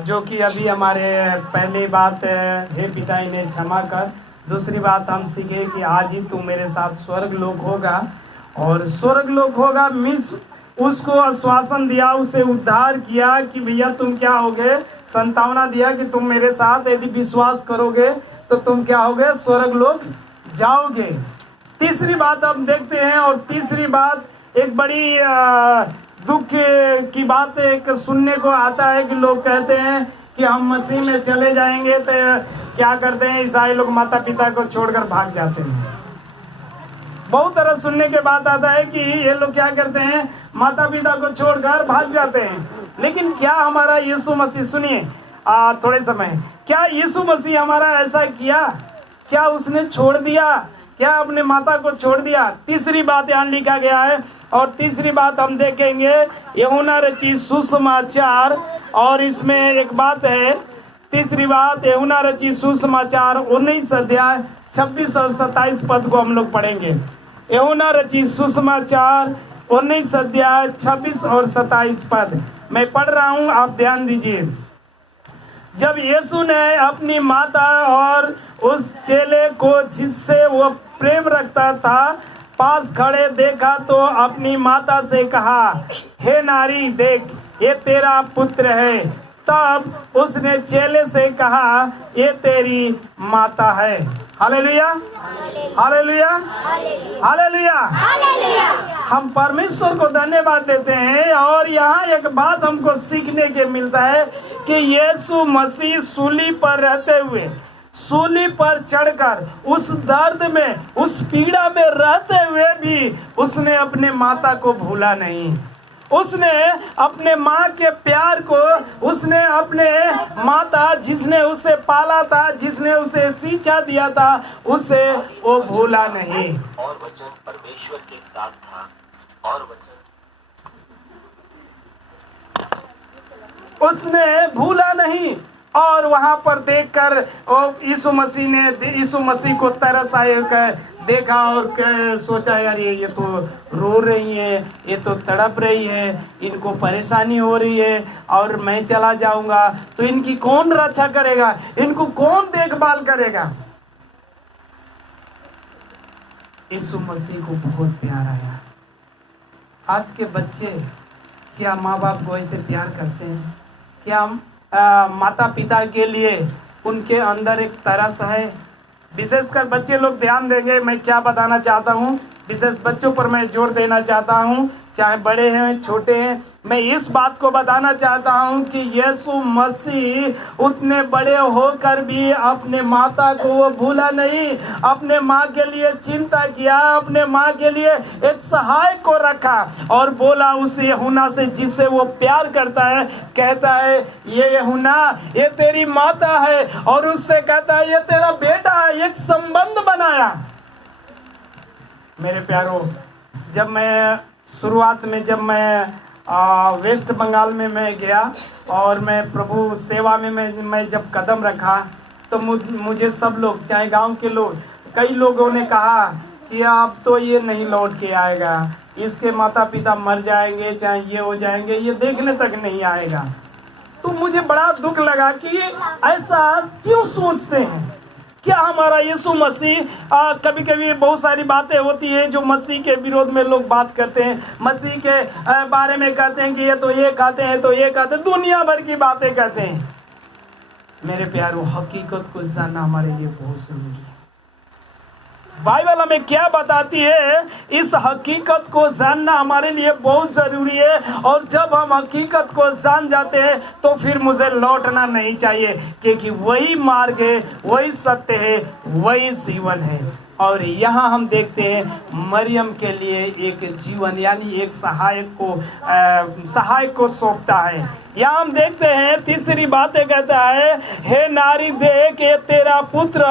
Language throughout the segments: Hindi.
जो कि अभी हमारे पहली बात हे पिता इन्हें क्षमा कर। दूसरी बात हम सीखे कि आज ही तू मेरे साथ स्वर्ग लोक होगा, और स्वर्ग लोक होगा मीन्स उसको आश्वासन दिया, उसे उद्धार किया कि भैया तुम क्या होगे, संतावना दिया कि तुम मेरे साथ यदि विश्वास करोगे तो तुम क्या होगे, स्वर्ग लोक जाओगे। तीसरी बात हम देखते हैं, और तीसरी बात एक बड़ी दुख की बात एक सुनने को आता है कि लोग कहते हैं कि हम मसीह में चले जाएंगे तो क्या करते हैं, ईसाई लोग माता पिता को छोड़कर भाग जाते हैं। बहुत तरह सुनने के बाद आता है कि ये लोग क्या करते हैं, माता पिता को छोड़कर भाग जाते हैं। लेकिन क्या हमारा यीशु मसीह, सुनिए थोड़े समय, क्या यीशु मसीह हमारा ऐसा किया? क्या उसने छोड़ दिया? क्या अपने माता को छोड़ दिया? तीसरी बात यहाँ लिखा गया है, और तीसरी बात हम देखेंगे यूहन्ना रचित सुसमाचार, और इसमें एक बात है, तीसरी बात यूहन्ना रचित सुसमाचार 19 अध्याय 26 और 27 पद को हम लोग पढ़ेंगे। यूहन्ना रचित सुसमाचार 19 अध्याय 26 और 27 पद मैं पढ़ रहा हूँ, आप ध्यान दीजिए। जब यीशु ने अपनी माता और उस चेले को जिससे वो प्रेम रखता था पास खड़े देखा तो अपनी माता से कहा, हे नारी देख ये तेरा पुत्र है। तब उसने चेले से कहा, ये तेरी माता है। Hallelujah, hallelujah, hallelujah. हम परमेश्वर को धन्यवाद देते हैं। और यहाँ एक बात हमको सीखने के मिलता है कि यीशु मसीह सूली पर रहते हुए, सूली पर चढ़कर उस दर्द में, उस पीड़ा में रहते हुए भी उसने अपने माता को भूला नहीं। उसने अपने माँ के प्यार को, उसने अपने माता जिसने उसे पाला था, जिसने उसे शिक्षा दिया था, उसे वो भूला नहीं। और वचन परमेश्वर के साथ था, और वचन उसने भूला नहीं। और वहां पर देखकर यीशु मसीह को तरस आए, देखा और सोचा यार ये तो रो रही है, ये तो तड़प रही है, इनको परेशानी हो रही है, और मैं चला जाऊंगा तो इनकी कौन रक्षा करेगा, इनको कौन देखभाल करेगा। यीशु मसीह को बहुत प्यार आया। आज के बच्चे क्या माँ बाप को ऐसे प्यार करते हैं? क्या माता पिता के लिए उनके अंदर एक तरस है? विशेषकर बच्चे लोग ध्यान देंगे, मैं क्या बताना चाहता हूँ, विशेष बच्चों पर मैं जोर देना चाहता हूँ, चाहे बड़े हैं छोटे हैं। मैं इस बात को बताना चाहता हूँ कि यीशु मसीह उतने बड़े होकर भी अपने माता को वो भूला नहीं। अपने माँ के लिए चिंता किया, अपने माँ के लिए एक सहायक को रखा, और बोला उस यूहन्ना से जिससे वो प्यार करता है, कहता है ये यूहन्ना ये तेरी माता है, और उससे कहता है ये तेरा बेटा है। एक संबंध बनाया। मेरे प्यारों, जब मैं शुरुआत में वेस्ट बंगाल में मैं गया और मैं प्रभु सेवा में मैं जब कदम रखा, तो मुझे सब लोग, चाहे गांव के लोग, कई लोगों ने कहा कि अब तो ये नहीं लौट के आएगा, इसके माता पिता मर जाएंगे, चाहे ये हो जाएंगे, ये देखने तक नहीं आएगा। तो मुझे बड़ा दुख लगा कि ये ऐसा क्यों सोचते हैं। क्या हमारा यीशु मसीह, कभी कभी बहुत सारी बातें होती हैं जो मसीह के विरोध में लोग बात करते हैं, मसीह के बारे में कहते हैं कि ये तो ये कहते हैं, तो ये कहते हैं, दुनिया भर की बातें कहते हैं। मेरे प्यारों, हकीकत को जानना हमारे लिए बहुत जरूरी है। बाइबल हमें क्या बताती है, इस हकीकत को जानना हमारे लिए बहुत जरूरी है। और जब हम हकीकत को जान जाते हैं तो फिर मुझे लौटना नहीं चाहिए, क्योंकि वही मार्ग है, वही सत्य है, वही जीवन है। और यहाँ हम देखते हैं मरियम के लिए एक जीवन, यानी एक सहायक को सौंपता है। यहाँ हम देखते हैं तीसरी बात कहता है, हे नारी देख ये तेरा पुत्र,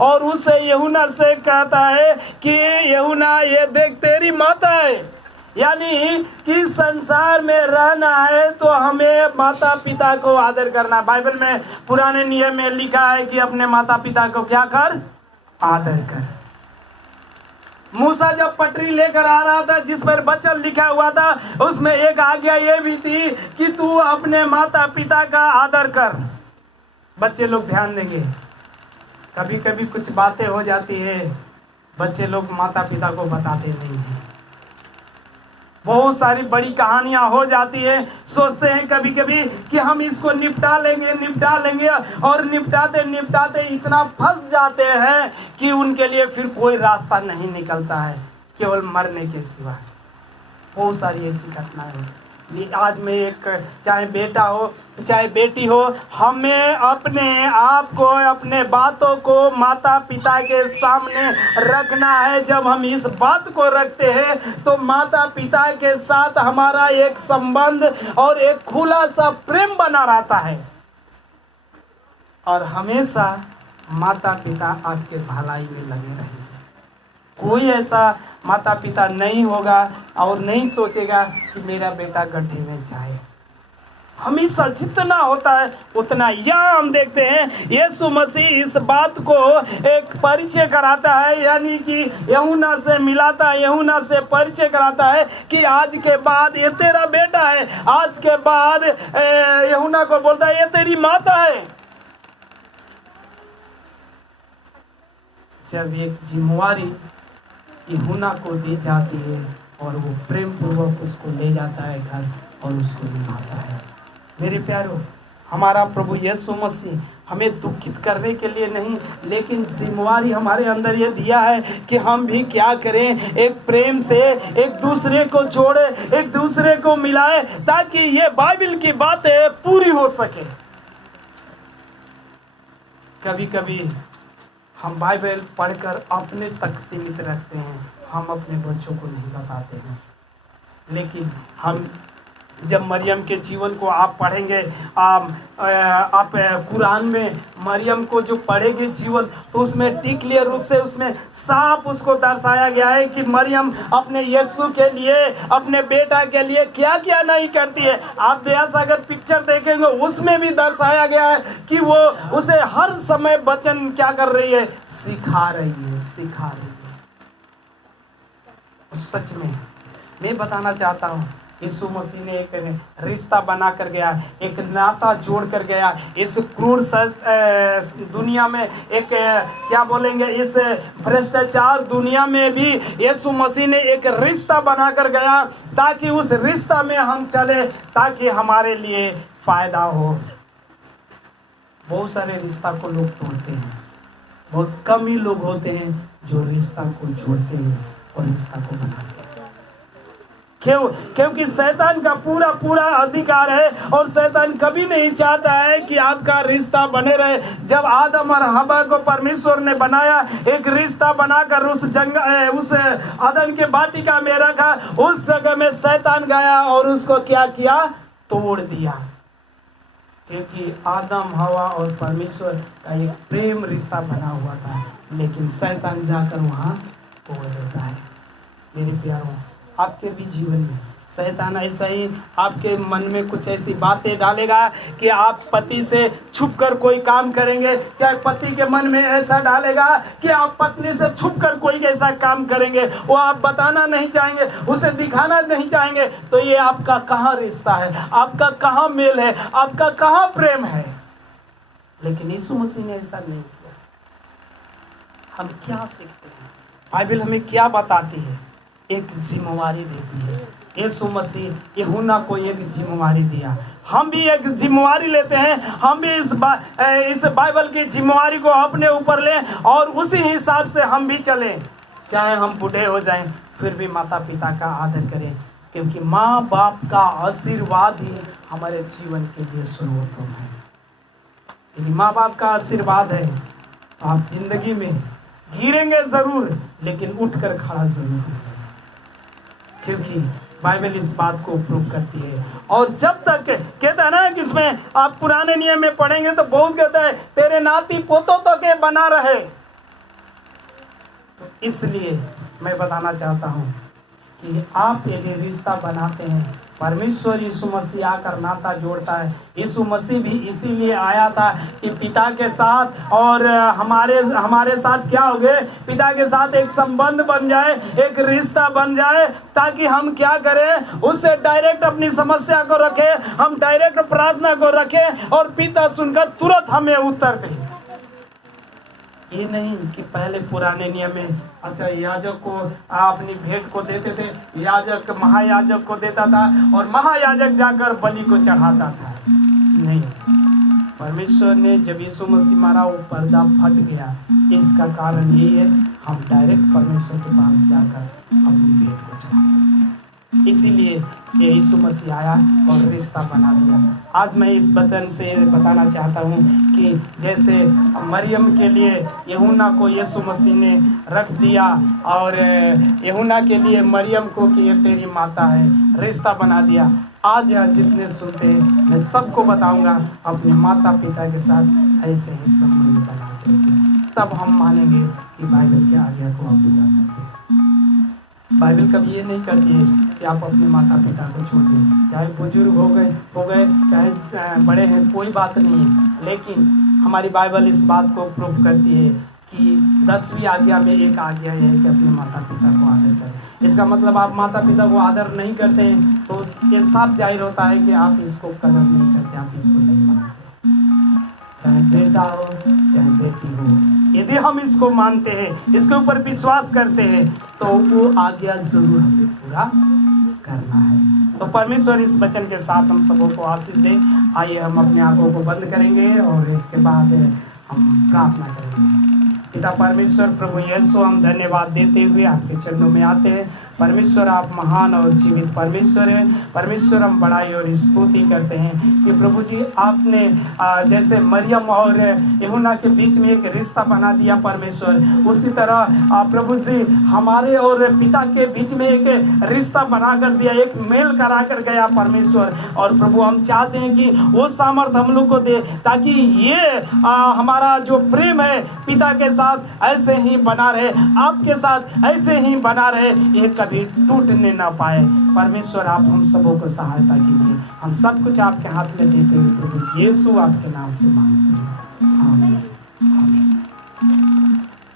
और उसे यूहन्ना से कहता है कि यूहन्ना ये देख तेरी माता है। यानी कि संसार में रहना है तो हमें माता पिता को आदर करना। बाइबल में पुराने नियम में लिखा है कि अपने माता पिता को क्या कर, आदर कर। मूसा जब पटरी लेकर आ रहा था जिस पर वचन लिखा हुआ था, उसमें एक आज्ञा ये भी थी कि तू अपने माता पिता का आदर कर। बच्चे लोग ध्यान देंगे, कभी कभी कुछ बातें हो जाती है, बच्चे लोग माता पिता को बताते नहीं हैं। बहुत सारी बड़ी कहानियां हो जाती है, सोचते हैं कभी कभी कि हम इसको निपटा लेंगे और निपटाते इतना फंस जाते हैं कि उनके लिए फिर कोई रास्ता नहीं निकलता है, केवल मरने के सिवा। बहुत सारी ऐसी घटनाएं हैं। आज में एक, चाहे बेटा हो चाहे बेटी हो, हमें अपने आप को, अपने बातों को माता पिता के सामने रखना है। जब हम इस बात को रखते हैं तो माता पिता के साथ हमारा एक संबंध और एक खुला सा प्रेम बना रहता है, और हमेशा माता पिता आपके भलाई में लगे रहेंगे। कोई ऐसा माता पिता नहीं होगा और नहीं सोचेगा कि मेरा बेटा गड्ढे में जाए। हमेशा जितना होता है उतना। यहाँ हम देखते हैं यीशु मसीह इस बात को एक परिचय कराता है, यानी कि यूहन्ना से मिलाता है, यूहन्ना से परिचय कराता है कि आज के बाद ये तेरा बेटा है। आज के बाद यूहन्ना को बोलता है ये तेरी माता है। जब एक जिम्मेवारी यूहन्ना को दी जाती है और वो प्रेम पूर्वक उसको ले जाता है घर और उसको निभाता है। मेरे प्यारों, हमारा प्रभु यीशु मसीह हमें दुखित करने के लिए नहीं, लेकिन जिम्मेवारी हमारे अंदर ये दिया है कि हम भी क्या करें, एक प्रेम से एक दूसरे को जोड़े, एक दूसरे को मिलाए, ताकि ये बाइबल की बातें पूरी हो सके। कभी कभी हम बाइबल पढ़कर अपने तक सीमित रखते हैं, हम अपने बच्चों को नहीं बताते हैं। लेकिन हम जब मरियम के जीवन को आप पढ़ेंगे, आप कुरान में मरियम को जो पढ़ेंगे जीवन, तो उसमें क्लियर रूप से उसमें साफ उसको दर्शाया गया है कि मरियम अपने यीशु के लिए, अपने बेटा के लिए क्या क्या नहीं करती है। आप दया से अगर पिक्चर देखेंगे उसमें भी दर्शाया गया है कि वो उसे हर समय वचन क्या कर रही है, सिखा रही है। सच में मैं बताना चाहता हूँ, यीशु मसीह ने एक रिश्ता बना कर गया, एक नाता जोड़ कर गया। इस क्रूर दुनिया में, एक क्या बोलेंगे, इस भ्रष्टाचार दुनिया में भी यीशु मसीह ने एक रिश्ता बना कर गया, ताकि उस रिश्ता में हम चले, ताकि हमारे लिए फायदा हो। बहुत सारे रिश्ता को लोग तोड़ते हैं, बहुत कम ही लोग होते हैं जो रिश्ता को जोड़ते हैं और रिश्ता को बनाते हैं। क्योंकि शैतान का पूरा अधिकार है, और शैतान कभी नहीं चाहता है कि आपका रिश्ता बने रहे। जब आदम और हवा को परमेश्वर ने बनाया, एक रिश्ता बनाकर उस अदन के वाटिका में रखा, उस जगह में शैतान गया और उसको क्या किया, तोड़ दिया। क्योंकि आदम, हवा और परमेश्वर का एक प्रेम रिश्ता बना हुआ था, लेकिन शैतान जाकर वहाँ तोड़ देता है। मेरे प्यारों, आपके भी जीवन में शैतान ऐसा ही आपके मन में कुछ ऐसी बातें डालेगा कि आप पति से छुपकर कोई काम करेंगे, चाहे पति के मन में ऐसा डालेगा कि आप पत्नी से छुपकर कोई ऐसा काम करेंगे, वो आप बताना नहीं चाहेंगे, उसे दिखाना नहीं चाहेंगे। तो ये आपका कहाँ रिश्ता है, आपका कहाँ मेल है, आपका कहाँ प्रेम है। लेकिन यीशु मसीह ने ऐसा नहीं किया। हम क्या सीखते हैं, बाइबल हमें क्या बताती है, एक जिम्मेवारी देती है। यीशु मसीह यूहन्ना को एक जिम्मेवारी दिया, हम भी एक जिम्मेवारी लेते हैं। हम भी इस बाइबल की जिम्मेवारी को अपने ऊपर लें और उसी हिसाब से हम भी चलें। चाहे हम बूढ़े हो जाएं, फिर भी माता पिता का आदर करें, क्योंकि माँ बाप का आशीर्वाद ही हमारे जीवन के लिए सर्वोत्तम है। यदि माँ बाप का आशीर्वाद है तो आप जिंदगी में गिरेंगे जरूर, लेकिन उठकर खड़ा जरूर होंगे, क्योंकि बाइबल इस बात को प्रूव करती है। और जब तक कहता है ना कि इसमें आप पुराने नियम में पढ़ेंगे तो बहुत कहता है तेरे नाती पोतों तक के बना रहे। तो इसलिए मैं बताना चाहता हूँ कि आप यदि रिश्ता बनाते हैं परमेश्वर यीशु मसीह आकर नाता जोड़ता है। यीशु मसीह भी इसीलिए आया था कि पिता के साथ और हमारे साथ क्या हो गए, पिता के साथ एक संबंध बन जाए, एक रिश्ता बन जाए, ताकि हम क्या करें, उससे डायरेक्ट अपनी समस्या को रखें, हम डायरेक्ट प्रार्थना को रखें और पिता सुनकर तुरंत हमें उत्तर दें। ये नहीं कि पहले पुराने नियम में अच्छा याजक को अपनी भेंट को देते थे, याजक महायाजक को देता था और महायाजक जाकर बलि को चढ़ाता था। नहीं, परमेश्वर ने जब यीशु मसीह मारा वो पर्दा फट गया। इसका कारण यही है हम डायरेक्ट परमेश्वर के पास जाकर अपनी भेंट को चढ़ा सकते हैं। इसीलिए ये यीशु मसीह आया और रिश्ता बना दिया। आज मैं इस वचन से बताना चाहता हूँ कि जैसे मरियम के लिए यूहन्ना को यीशु मसीह ने रख दिया और यूहन्ना के लिए मरियम को कि ये तेरी माता है, रिश्ता बना दिया। आज यहाँ जितने सुनते हैं मैं सबको बताऊंगा अपने माता पिता के साथ ऐसे ही संबंध बना के रखें, तब हम मानेंगे कि बाइबल के आज्ञा को आप पूरा करते हैं। बाइबल कभी ये नहीं करती है कि आप अपने माता पिता को छोड़ दें, चाहे बुजुर्ग हो गए चाहे बड़े हैं, कोई बात नहीं है। लेकिन हमारी बाइबल इस बात को प्रूफ करती है कि 10वीं आज्ञा में एक आज्ञा है कि अपने माता पिता को आदर करें। इसका मतलब आप माता पिता को आदर नहीं करते हैं तो ये साफ जाहिर होता है कि आप इसको कदर नहीं करते, आप इसको नहीं मानते। चाहे बेटा हो चाहे बेटी हो, यदि हम इसको मानते हैं, इसके ऊपर विश्वास करते हैं, तो वो आज्ञा जरूर हमें पूरा करना है। तो परमेश्वर इस वचन के साथ हम सबों को आशीष दे। आइए हम अपने आंखों को बंद करेंगे और इसके बाद हम प्रार्थना करेंगे। पिता परमेश्वर प्रभु यीशु, हम धन्यवाद देते हुए आपके चरणों में आते हैं। परमेश्वर आप महान और जीवित परमेश्वर हैं। परमेश्वर हम बड़ाई और स्तुति करते हैं कि प्रभु जी आपने जैसे मरियम और यूहन्ना के बीच में एक रिश्ता बना दिया परमेश्वर, उसी तरह प्रभु जी हमारे और पिता के बीच में एक रिश्ता बना कर दिया, एक मेल करा कर गया परमेश्वर। और प्रभु हम चाहते हैं कि वो सामर्थ्य हम लोग को दे ताकि ये हमारा जो प्रेम है पिता के साथ ऐसे ही बना रहे, आपके साथ ऐसे ही बना रहे, ये कभी टूटने ना पाए। परमेश्वर आप हम सबों को सहायता कीजिए। हम सब कुछ आपके हाथ में देते हुए प्रभु यीशु आपके नाम से मांगते हैं, आमीन।